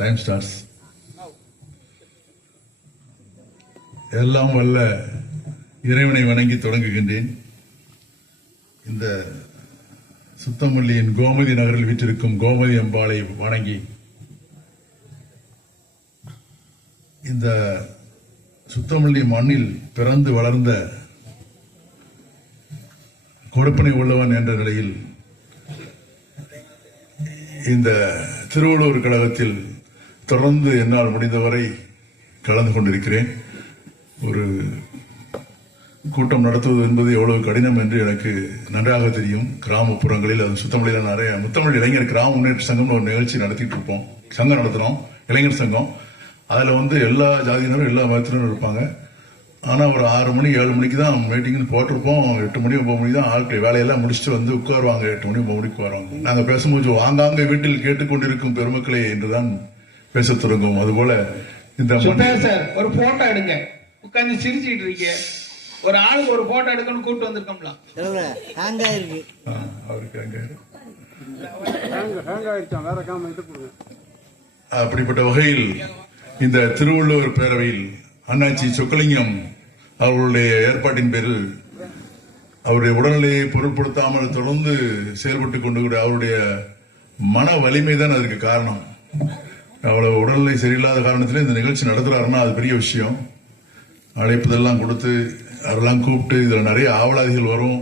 Time stars. எல்லாம் வல்ல இறைவனை வணங்கி தொடங்குகின்றேன். இந்த சுத்தமல்லியின் கோமதி நகரில் வீற்றிருக்கும் கோமதி அம்பாளை வணங்கி இந்த சுத்தமல்லி மண்ணில் பிறந்து வளர்ந்த கொடுப்பனை உள்ளவன் என்ற நிலையில் இந்த திருவள்ளுவர் கழகத்தில் தொடர்ந்து என்னால் முடிந்தவரை கலந்து கொண்டிருக்கிறேன். ஒரு கூட்டம் நடத்துவது என்பது எவ்வளவு கடினம் என்று எனக்கு நன்றாக தெரியும். கிராமப்புறங்களில் அது சுத்தமல்லியில் நிறைய முத்தமிழ் இளைஞர் கிராம முன்னேற்ற சங்கம்னு ஒரு நிகழ்ச்சி நடத்திட்டு இருப்போம். சங்கம் நடத்தினோம், இளைஞர் சங்கம். அதில் எல்லா ஜாதியினரும் எல்லா மதத்தினரும் இருப்பாங்க. ஆனால் ஒரு 6 மணி 7 மணிக்கு தான் மீட்டிங்னு போட்டிருப்போம். 8 மணி 9 மணி தான் ஆட்கள் வேலையெல்லாம் முடிச்சுட்டு உட்காருவாங்க. 8 மணி 9 மணிக்கு வருவாங்க. நாங்கள் பேசும்போது ஆங்காங்க வீட்டில் கேட்டுக்கொண்டிருக்கும் பெருமக்களே என்றுதான் பேச தொடங்கும். அதுபோல இந்த சார் ஒரு போட்டோ எடுங்க, உட்கார்ந்து சிரிச்சுட்டு இருக்கீங்க. ஒரு ஆளுக்கு ஒரு போட்டோ எடுக்கணும் கூப்பிட்டு வந்திருக்கோம்ல. அப்படிப்பட்ட வகையில் இந்த திருவள்ளுவர் பேரவையில் அண்ணாச்சி சொக்கலிங்கம் அவர்களுடைய ஏற்பாட்டின் பேரில் அவருடைய உடல்நிலையை பொருட்படுத்தாமல் தொடர்ந்து செயல்பட்டுக் கொண்டு அவருடைய மன வலிமை தான் அதற்கு காரணம். அவ்வளவு உடல்நிலை சரியில்லாத காரணத்திலே இந்த நிகழ்ச்சி நடத்துறாருன்னா அது பெரிய விஷயம். அழைப்புதெல்லாம் கொடுத்து அதெல்லாம் கூப்பிட்டு இதுல நிறைய ஆவலாதிகள் வரும்,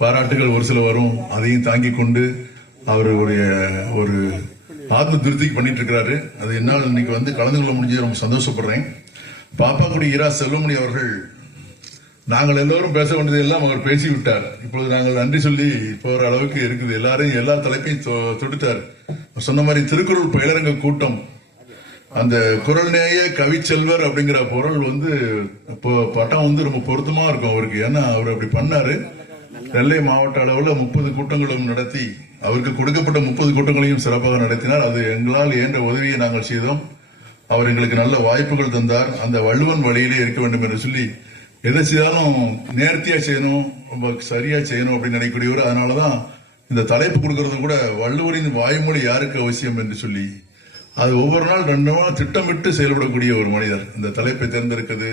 பாராட்டுகள் ஒரு சில வரும். அதையும் தாங்கி கொண்டு அவர் ஒரு ஆத்ம திருப்திக்கு பண்ணிட்டு இருக்கிறாரு. அது என்னால் இன்னைக்கு கலந்து கொள்ள முடிஞ்சது ரொம்ப சந்தோஷப்படுறேன். பாப்பாக்குடி இரா செல்வமணி அவர்கள் நாங்கள் எல்லோரும் பேச வேண்டியது எல்லாம் அவர் பேசிவிட்டார். இப்பொழுது நாங்கள் நன்றி சொல்லி போற அளவுக்கு இருக்குது. எல்லாரையும் எல்லா தலைப்பையும் தொடுத்தார். சொன்ன மாதிரி திருக்குறள் பயிலரங்க கூட்டம், அந்த குரல் நேய கவிச்செல்வர் அப்படிங்கிற பொருள் பட்டம் ரொம்ப பொருத்தமா இருக்கும் அவருக்கு. ஏன்னா அவர் அப்படி பண்ணாரு. நெல்லை மாவட்ட அளவுல 30 கூட்டங்களும் நடத்தி அவருக்கு கொடுக்கப்பட்ட 30 கூட்டங்களையும் சிறப்பாக நடத்தினார். அது எங்களால் இயன்ற உதவியை நாங்கள் செய்தோம். அவர் எங்களுக்கு நல்ல வாய்ப்புகள் தந்தார். அந்த வள்ளுவன் வழியிலே இருக்க வேண்டும் என்று சொல்லி எதை செய்தாலும் நேர்த்தியா செய்யணும், ரொம்ப சரியா செய்யணும் அப்படின்னு நினைக்கக்கூடியவர். அதனாலதான் இந்த தலைப்பு கொடுக்கறது கூட வள்ளுவரின் வாய்மொழி யாருக்கு அவசியம் என்று சொல்லி அது ஒவ்வொரு நாள் 2 நாள் திட்டமிட்டு செயல்படக்கூடிய ஒரு மனிதர். இந்த தலைப்பை தேர்ந்தெடுக்கிறது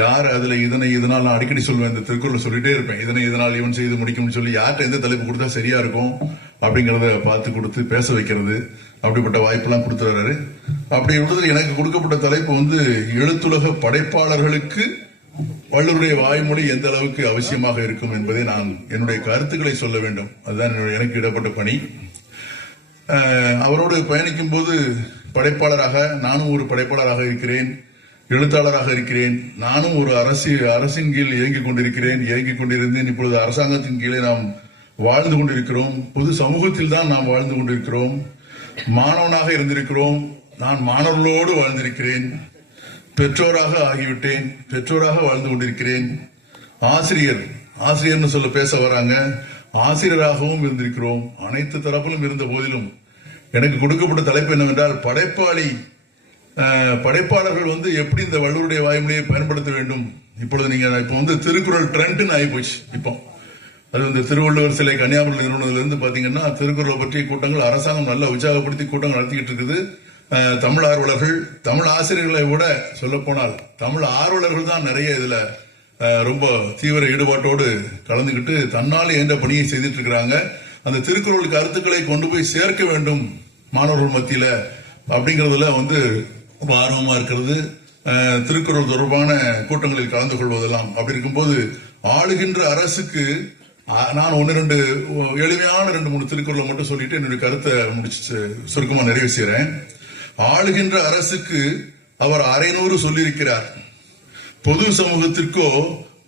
யார், அதுல இதனால் நான் அடிக்கடி சொல்வேன், இந்த திருக்குறள் சொல்லிட்டே இருப்பேன், இதனால் இவன் செய்து முடிக்கும்னு சொல்லி யார்கிட்ட எந்த தலைப்பு கொடுத்தா சரியா இருக்கும் அப்படிங்கறத பார்த்து கொடுத்து பேச வைக்கிறது, அப்படிப்பட்ட வாய்ப்பெல்லாம் கொடுத்துறாரு. அப்படி உள்ளதில் எனக்கு கொடுக்கப்பட்ட தலைப்பு எழுத்துலக படைப்பாளர்களுக்கு வள்ளுவருடைய வாய்மொழி எந்த அளவுக்கு அவசியமாக இருக்கும் என்பதை நான் என்னுடைய கருத்துக்களை சொல்ல வேண்டும். அதுதான் எனக்கு இடப்பட்ட பணி. அவரோடு பயணிக்கும் போது படைப்பாளராக நானும் ஒரு படைப்பாளராக இருக்கிறேன், எழுத்தாளராக இருக்கிறேன். நானும் ஒரு அரசின் கீழ் இயங்கிக் கொண்டிருந்தேன். இப்பொழுது அரசாங்கத்தின் கீழே நாம் வாழ்ந்து கொண்டிருக்கிறோம். பொது சமூகத்தில் தான் நாம் வாழ்ந்து கொண்டிருக்கிறோம். மாணவனாக இருந்திருக்கிறோம். நான் மாணவர்களோடு வாழ்ந்திருக்கிறேன். பெற்றோராக ஆகிவிட்டேன். பெற்றோராக வாழ்ந்து கொண்டிருக்கிறேன். ஆசிரியர்னு சொல்ல பேச வராங்க. ஆசிரியராகவும் இருந்திருக்கிறோம். அனைத்து தரப்பிலும் இருந்த போதிலும் எனக்கு கொடுக்கப்பட்ட தலைப்பு என்னவென்றால் படைப்பாளர்கள் எப்படி இந்த வள்ளுவருடைய வாய்மொழியை பயன்படுத்த வேண்டும். இப்பொழுது நீங்க திருக்குறள் ட்ரெண்ட்னு ஆகி போச்சு. இப்போ அது திருவள்ளுவர் சிலை கன்னியாகுமரி நிறுவனத்திலிருந்து பாத்தீங்கன்னா திருக்குறளை பற்றிய கூட்டங்கள் அரசாங்கம் நல்லா உற்சாகப்படுத்தி கூட்டங்கள் நடத்திக்கிட்டு இருக்குது. தமிழ் ஆர்வலர்கள், தமிழ் ஆசிரியர்களை விட சொல்ல போனால் தமிழ் ஆர்வலர்கள் தான் நிறைய இதுல ரொம்ப தீவிர ஈடுபாட்டோடு கலந்துகிட்டு தன்னால் என்ற பணியை செய்துட்டு இருக்கிறாங்க. அந்த திருக்குறள் கருத்துக்களை கொண்டு போய் சேர்க்க வேண்டும் மாணவர்கள் மத்தியில அப்படிங்கறதுல ரொம்ப ஆர்வமா இருக்கிறது. திருக்குறள் தொடர்பான கூட்டங்களில் கலந்து கொள்வதெல்லாம் அப்படி இருக்கும்போது ஆளுகின்ற அரசுக்கு நான் 1-2 எளிமையான 2-3 திருக்குறளை மட்டும் சொல்லிட்டு என்னுடைய கருத்தை முடிச்சு சுருக்கமா நிறைவு செய்றேன். ஆளுகின்ற அரசுக்கு அவர் 600 சொல்லியிருக்கிறார். பொது சமூகத்திற்கோ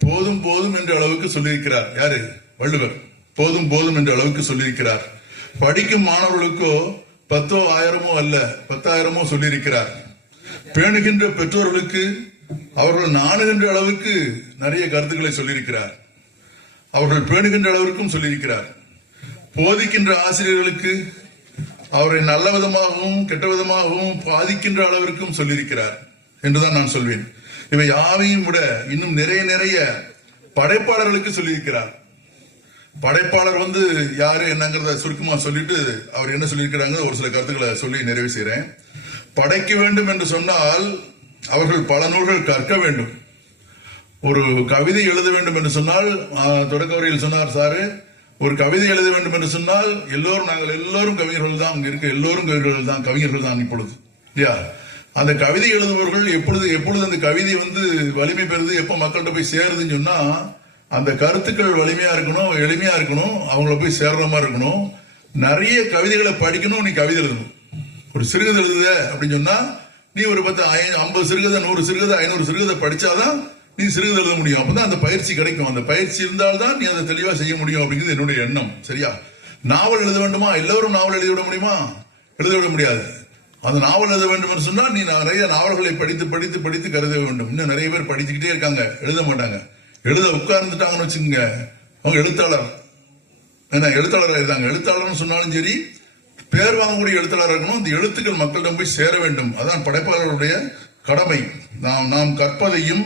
போதும் போதும் என்ற அளவுக்கு சொல்லியிருக்கிறார். யாரு? வள்ளுவர். போதும் போதும் என்ற அளவுக்கு சொல்லியிருக்கிறார். படிக்கும் மாணவர்களுக்கோ 10 1000 அல்ல 10,000 சொல்லியிருக்கிறார். பேணுகின்ற பெற்றோர்களுக்கு அவர்கள் நாணுகின்ற அளவுக்கு நிறைய கருத்துக்களை சொல்லியிருக்கிறார். அவர்கள் பேணுகின்ற அளவிற்கும் சொல்லியிருக்கிறார். போதிக்கின்ற ஆசிரியர்களுக்கு அவரை நல்ல விதமாகவும் கெட்ட விதமாகவும் பாதிக்கின்ற அளவிற்கும் சொல்லியிருக்கிறார் என்றுதான் நான் சொல்வேன். இவை யாவையும் விட இன்னும் நிறைய படைப்பாளர்களுக்கு சொல்லியிருக்கிறார். படைப்பாளர் யாரு என்னங்கிறத சுருக்கமா சொல்லிட்டு அவர் என்ன சொல்லியிருக்கிறாங்க ஒரு சில கருத்துக்களை சொல்லி நிறைவு செய்றேன். படைக்க வேண்டும் என்று சொன்னால் அவர்கள் பல நூல்கள் கற்க வேண்டும். ஒரு கவிதை எழுத வேண்டும் என்று சொன்னால் தொடக்க வரையில் சொன்னார் சாரு, ஒரு கவிதை எழுத வேண்டும் என்று சொன்னால் நாங்கள் எல்லோரும் கவிஞர்கள் தான், அங்க இருக்க எல்லோரும் கவிஞர்கள் தான் இப்பொழுது இல்லையா. அந்த கவிதை எழுதுபவர்கள் எப்பொழுது அந்த கவிதை வலிமை பெறுது, எப்ப மக்கள்கிட்ட போய் சேருதுன்னு சொன்னா அந்த கருத்துக்கள் வலிமையா இருக்கணும், எளிமையா இருக்கணும், அவங்கள போய் சேர்ற மாதிரி இருக்கணும். நிறைய கவிதைகளை படிக்கணும், நீ கவிதை எழுதணும். ஒரு சிறுகதை எழுதுத அப்படின்னு சொன்னா நீ ஒரு 50 சிறுகதை, 100 சிறுகதை, 500 சிறுகதை படிச்சாதான் நீ சிறுகதை எழுத முடியும். அப்பதான் அந்த பயிற்சி கிடைக்கும். அந்த பயிற்சி இருந்தால்தான் நீ அதை தெளிவா செய்ய முடியும் அப்படிங்கிறது என்னுடைய எண்ணம். சரியா? நாவல் எழுத வேண்டுமா? எல்லோரும் நாவல் எழுதி விட முடியுமா? எழுத விட முடியாது. அந்த நாவல் எழுத வேண்டும் என்று சொன்னால் நீ நிறைய நாவல்களை படித்து படித்து படித்து கருத வேண்டும். இன்னும் நிறைய பேர் படிச்சுக்கிட்டே இருக்காங்க, எழுத மாட்டாங்க. எழுத உட்கார்ந்துட்டாங்கன்னு வச்சுக்கோங்க, அவங்க எழுத்தாளர் எழுத்தாளராக இருந்தாங்க. எழுத்தாளர்னு சொன்னாலும் சரி, பேர் வாங்கக்கூடிய எழுத்தாளர் இருக்கணும். இந்த எழுத்துக்கள் மக்களிடம் போய் சேர வேண்டும். அதான் படைப்பாளர்களுடைய கடமை. நாம் கற்பதையும்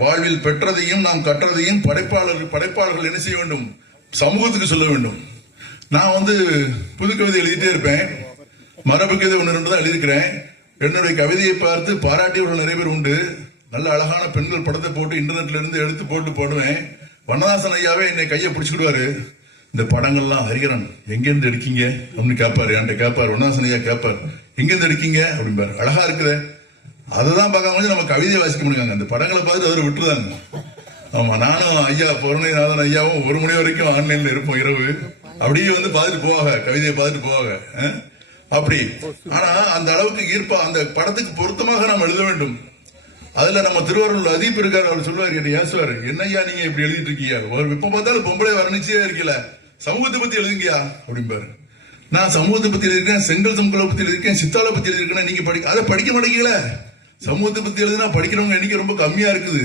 வாழ்வில் பெற்றதையும் நாம் கற்றதையும் படைப்பாளர்கள் என்ன செய்ய வேண்டும்? சமூகத்துக்கு சொல்ல வேண்டும். நான் புது கவிதை எழுதிட்டே இருப்பேன். மரபு கவிதை 1-2 தான் எழுதியிருக்கிறேன். என்னுடைய கவிதையை பார்த்து பாராட்டியவர்கள் நிறைய பேர் உண்டு. நல்ல அழகான பெண்கள் படத்தை போட்டு இன்டர்நெட்ல இருந்து எடுத்து போடுவேன். வண்ணதாசன் ஐயாவே என்னை கையை பிடிச்சுக்கிடுவாரு. இந்த படங்கள்லாம் ஹரிகரன் எங்கேருந்து எடுக்கீங்க அப்படின்னு கேட்பாரு. என்கிட்ட கேட்பாரு, வண்ணதாசன் ஐயா கேட்பாரு, எங்கேருந்து எடுக்கீங்க அப்படிம்பாரு. அழகா இருக்குது, அததான் பார்க்காம நம்ம கவிதையை வாசிக்க முடியுங்க. அந்த படங்களை பார்த்து அதை விட்டுருதாங்க. ஆமா, நானும் ஐயா பொருணைநாதன் ஐயாவும் 1 மணி வரைக்கும் ஆன்லைன்ல இருப்போம் இரவு. அப்படியே பார்த்துட்டு போவாங்க, கவிதையை பார்த்துட்டு போவாங்க. அப்படி ஆனா அந்த அளவுக்கு ஈர்ப்பா அந்த படத்துக்கு பொருத்தமாக நாம் எழுத வேண்டும். அதுல நம்ம திருவாரூர் அதீப் இருக்காரு, அவர் சொல்லுவாரு, என்ன ஏசுவாரு, என்னையா நீங்க இப்படி எழுதிட்டு இருக்கீங்க, ஒரு இப்ப பார்த்தாலும் பொம்பளை வர்ணிச்சே இருக்கல, சமூகத்தை பத்தி எழுதுங்கயா அப்படிம்பாரு. நான் சமூகத்தை பத்தி எழுதிருக்கேன், செங்கல் சமூகத்தை பத்தி எழுதிருக்கேன், சித்தாளை பத்தி எழுதிருக்கேன். நீங்க அதை படிக்க மாட்டீங்களா? சமூகத்தை பத்தி எழுதுனா படிக்கிறவங்க எண்ணிக்கை ரொம்ப கம்மியா இருக்குது.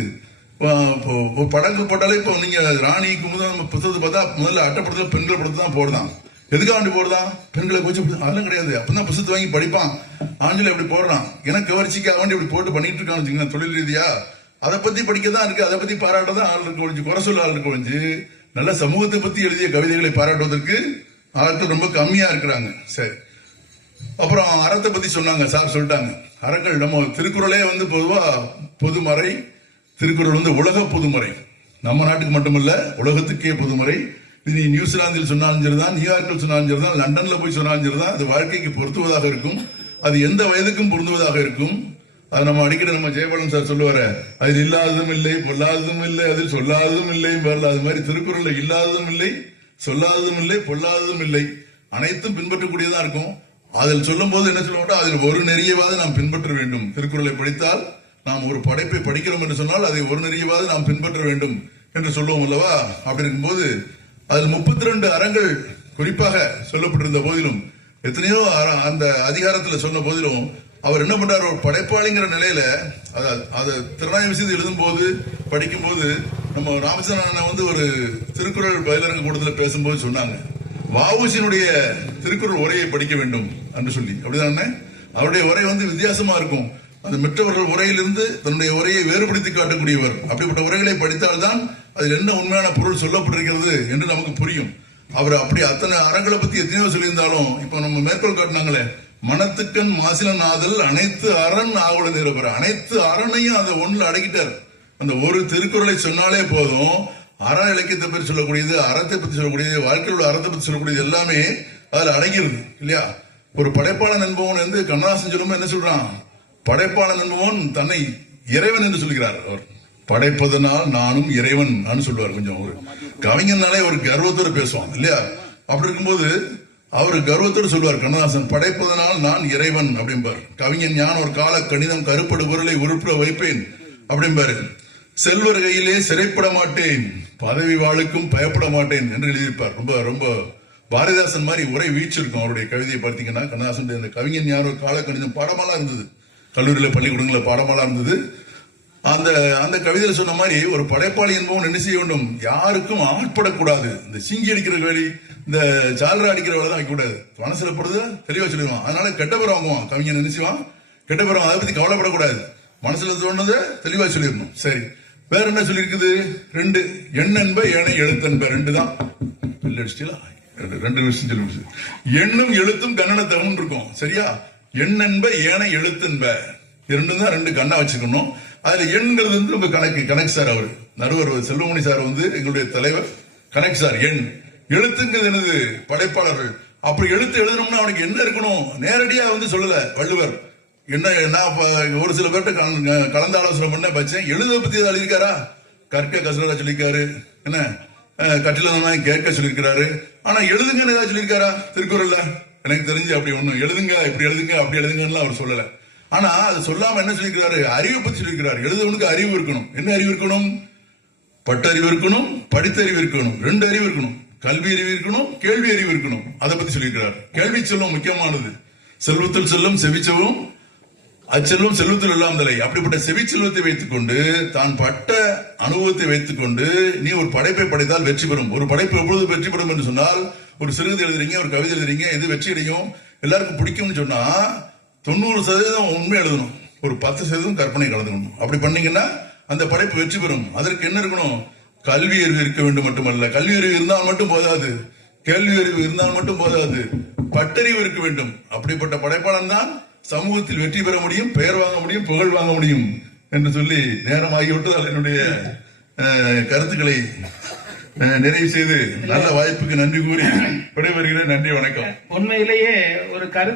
படங்கள் போட்டாலே இப்போ நீங்க ராணிக்கு முதல் புத்தகத்தை பார்த்தா முதல்ல அட்டைப்படத்துல பெண்கள் படத்தை தான் போடுதான். எதுக்காக அப்படி போடுதான்? பெண்களை வச்சு அதெல்லாம் கிடையாது. அப்பதான் புத்தகத்தை வாங்கி படிப்பான். ஆண்களை எப்படி போடுறான், எனக்கு கவர்ச்சிக்காக வேண்டி இப்படி போட்டு பண்ணிட்டு இருக்கான்னு வச்சுக்கோங்க, தொழில் ரீதியா. அதை பத்தி படிக்கதான் இருக்கு, அதை பத்தி பாராட்டதான் ஆள் இருக்க ஒழிஞ்சு, குறை சொல்ல ஆள் இருக்க ஒழிஞ்சு, நல்ல சமூகத்தை பத்தி எழுதிய கவிதைகளை பாராட்டுவதற்கு ஆட்கள் ரொம்ப கம்மியா இருக்கிறாங்க. சரி, அப்புறம் அறத்தை பத்தி சொன்னாங்க சார், சொல்லிட்டாங்க. அறங்கள் நம்ம திருக்குறளே பொதுவா பொதுமறை. திருக்குறள் உலக பொதுமறை, நம்ம நாட்டுக்கு மட்டுமல்ல உலகத்துக்கே பொதுமறை. இது நியூசிலாந்தில் சொன்னாலும் சரிதான், நியூயார்க்கில் சொன்னாலும் சரிதான், லண்டன்ல போய் சொன்னாலும் சரிதான், அது வாழ்க்கைக்கு பொருத்துவதாக இருக்கும். அது எந்த வயதுக்கும் பொருந்துவதாக இருக்கும். அது நம்ம அடிக்கடி நம்ம ஜெயபாலன் சார் சொல்லுவாரு, அதில் இல்லாததும் இல்லை, பொல்லாததும் இல்லை, அதில் சொல்லாததும் இல்லை. அது மாதிரி திருக்குறள்ல இல்லாததும் இல்லை, சொல்லாததும் இல்லை, பொல்லாததும் இல்லை, அனைத்தும் பின்பற்றக்கூடியதான் இருக்கும். அதில் சொல்லும் போது என்ன சொல்ல மாட்டோம், அதில் ஒரு நெறியவாது நாம் பின்பற்ற வேண்டும். திருக்குறளை படித்தால் நாம் ஒரு படைப்பை படிக்கிறோம் என்று சொன்னால் அதை ஒரு நெறியவாது நாம் பின்பற்ற வேண்டும் என்று சொல்லுவோம் அல்லவா? அப்படி இருக்கும்போது அதில் 32 அறங்கள் குறிப்பாக சொல்லப்பட்டிருந்த போதிலும், எத்தனையோ அந்த அதிகாரத்தில் சொன்ன போதிலும், அவர் என்ன பண்றார், ஒரு படைப்பாளிங்கிற நிலையில அதை திறனாய்வு விஷயத்தை எழுதும் போது படிக்கும் போது, நம்ம ராமச்சந்திரன் ஒரு திருக்குறள் பயிலரங்க கூட்டத்தில் பேசும்போது சொன்னாங்க, வஉசியினுடைய திருக்குறள் உரையை படிக்க வேண்டும் என்று சொல்லி. அப்படிதானே? அவருடைய உரை வித்தியாசமா இருக்கும். அந்த மற்றவர்கள் உரையிலிருந்து தன்னுடைய உரையை வேறுபடுத்தி காட்டக்கூடியவர். அப்படிப்பட்ட உரைகளை படித்தால்தான் அதில் என்ன உண்மையான பொருள் சொல்லப்பட்டிருக்கிறது என்று நமக்கு புரியும். அவர் அப்படி அத்தனை அறங்களை பத்தி எத்தனையோ சொல்லியிருந்தாலும், இப்ப நம்ம மேற்கோள் காட்டினாங்களே, மனத்துக்கண் மாசிலன் ஆதல் அனைத்து அரண் ஆவல நிரப்பர், அனைத்து அரணையும் அந்த ஒண்ணுல அடக்கிட்டார். அந்த ஒரு திருக்குறளை சொன்னாலே போதும், அற இலக்கியத்தை பற்றி சொல்லக்கூடியது, அறத்தை பற்றி சொல்லக்கூடியது, வாழ்க்கையில் உள்ள அறத்தை பற்றி சொல்லக்கூடியது எல்லாமே அதுல அடங்கிருது இல்லையா? ஒரு படைப்பாளன் என்பவன் கண்ணதாசன் சொல்லும்போது என்ன சொல்றான், படைப்பாளன் என்பவன் தன்னை இறைவன் என்று சொல்கிறார். அவர் படைப்பதனால் நானும் இறைவன் சொல்லுவார். கொஞ்சம் ஒரு கவிஞனாலே ஒரு கர்வத்தோடு பேசுவான் இல்லையா? அப்படி இருக்கும்போது அவர் கர்வத்தோடு சொல்லுவார் கண்ணதாசன், படைப்பதனால் நான் இறைவன் அப்படிம்பார். கவிஞன் ஞான ஒரு கால கணிதம் கருப்படு பொருளை உருப்பட வைப்பேன் அப்படிம்பாரு. செல்வர் கையிலே சிறைப்பட மாட்டேன், பதவி வாழுக்கும் பயப்பட மாட்டேன் என்று எழுதியிருப்பார். ரொம்ப ரொம்ப பாரதிதாசன் மாதிரி உரை வீச்சு இருக்கும் அவருடைய கவிதையை பார்த்தீங்கன்னா. கண்ணதாசன் இந்த கவிஞன் ஞான ஒரு கால கணிதம் பாடமாலாம் இருந்தது, கல்லூரியில பள்ளிக்கூடங்களில் பாடமாலாம் இருந்தது. அந்த கவிதையில சொன்ன மாதிரி ஒரு படைப்பாளி என்பவன் என்ன செய்ய வேண்டும், யாருக்கும் ஆட்படக்கூடாது. இந்த சிங்கி அடிக்கிற வேலை, இந்த சாலரா அடிக்கிற வேலை தான் வைக்கக்கூடாது. மனசுல படுறது தெளிவா சொல்லிடுவான். அதனால கெட்ட பேர் வாங்குவான் கவிஞன், என்ன செய்வான், கெட்ட பேர் அதை பத்தி கவலைப்படக்கூடாது, மனசுல தோணுதை தெளிவா சொல்லிடணும். சரி, வேற என்ன சொல்லியிருக்குது, 2 எண்ணென்ப ஏனை எழுத்தன்ப 2 தான். 2 விஷயம் சொல்லி எண்ணும் எழுத்தும் கண்ணன தவன் இருக்கும். சரியா? எண்ணென்ப ஏன எழுத்தென்ப இரண்டும் தான், ரெண்டு கண்ணா வச்சுக்கணும். அதுல எண்கிறது வந்து உங்க கணக்கு சார். அவர் நடுவர் செல்வமணி சார் வந்து எங்களுடைய தலைவர் கணக்கு சார். எண் எழுத்துங்கிறது என்னது? படைப்பாளர்கள். அப்படி எழுத்து எழுதணும்னா அவனுக்கு என்ன இருக்கணும்? நேரடியா வந்து சொல்லல வள்ளுவர். என்ன ஒரு சில பேர்ட்ட கலந்து ஆலோசனை பண்ண பச்சேன், எழுத பத்தி ஏதாவது எழுதியிருக்காரா? கற்க கசலா சொல்லியிருக்காரு, என்ன கட்டில கேட்க சொல்லியிருக்கிறாரு. ஆனா எழுதுங்கன்னு ஏதாவது சொல்லியிருக்காரா திருக்குறள்ல? எனக்கு தெரிஞ்சு அப்படி ஒண்ணும் எழுதுங்க, இப்படி எழுதுங்க, அப்படி எழுதுங்கன்னு அவர் சொல்லல. ஆனா அது சொல்லாம என்ன சொல்லியிருக்கிறாரு? அறிவை பத்தி சொல்லியிருக்கிறாரு. எழுதவனுக்கு அறிவு இருக்கணும். என்ன அறிவு இருக்கணும்? பட்டறிவு இருக்கணும், படித்தறிவு இருக்கணும், ரெண்டு அறிவு இருக்கணும். கல்வி அறிவு இருக்கணும், கேள்வி அறிவு இருக்கணும். அதை பத்தி சொல்லியிருக்கிறார். கேள்வி செல்வம் முக்கியமானது. செல்வத்தில் செல்லும் செவிச்செல்வம், அச்செல்வம் செல்வத்தில் எல்லாம் தலை. அப்படிப்பட்ட செவிச்செல்வத்தை வைத்துக் கொண்டு, தான் பட்ட அனுபவத்தை வைத்துக் கொண்டு நீ ஒரு படைப்பை படைத்தால் வெற்றி பெறும். ஒரு படைப்பு எப்பொழுது வெற்றி பெறும் என்று சொன்னால், ஒரு சிறுகதை எழுதுறீங்க, ஒரு கவிதை எழுதுறீங்க, எது வெற்றி அடையும், எல்லாருக்கும் பிடிக்கும்னு சொன்னா 90% உண்மை எழுதணும், ஒரு 10% கற்பனை கலந்துக்கணும். அப்படி பண்ணீங்கன்னா அந்த படைப்பு வெற்றி பெறும். அதற்கு என்ன இருக்கணும்? கல்வி அறிவு இருக்க வேண்டும் மட்டுமல்ல, கல்வி அறிவு இருந்தால் மட்டும் போதாது, கேள்வி அறிவு இருந்தால் மட்டும் போதாது, பட்டறிவு இருக்க வேண்டும். அப்படிப்பட்ட படைப்பாளன் தான் சமூகத்தில் வெற்றி பெற முடியும், பெயர் வாங்க முடியும், புகழ் வாங்க முடியும் என்று சொல்லி நேரம் ஆகிவிட்டதால் என்னுடைய கருத்துக்களை நிறைவு செய்து நல்ல வாய்ப்புக்கு நன்றி கூறி விடைபெறுகிறேன். நன்றி, வணக்கம். உண்மையிலேயே ஒரு கருத்து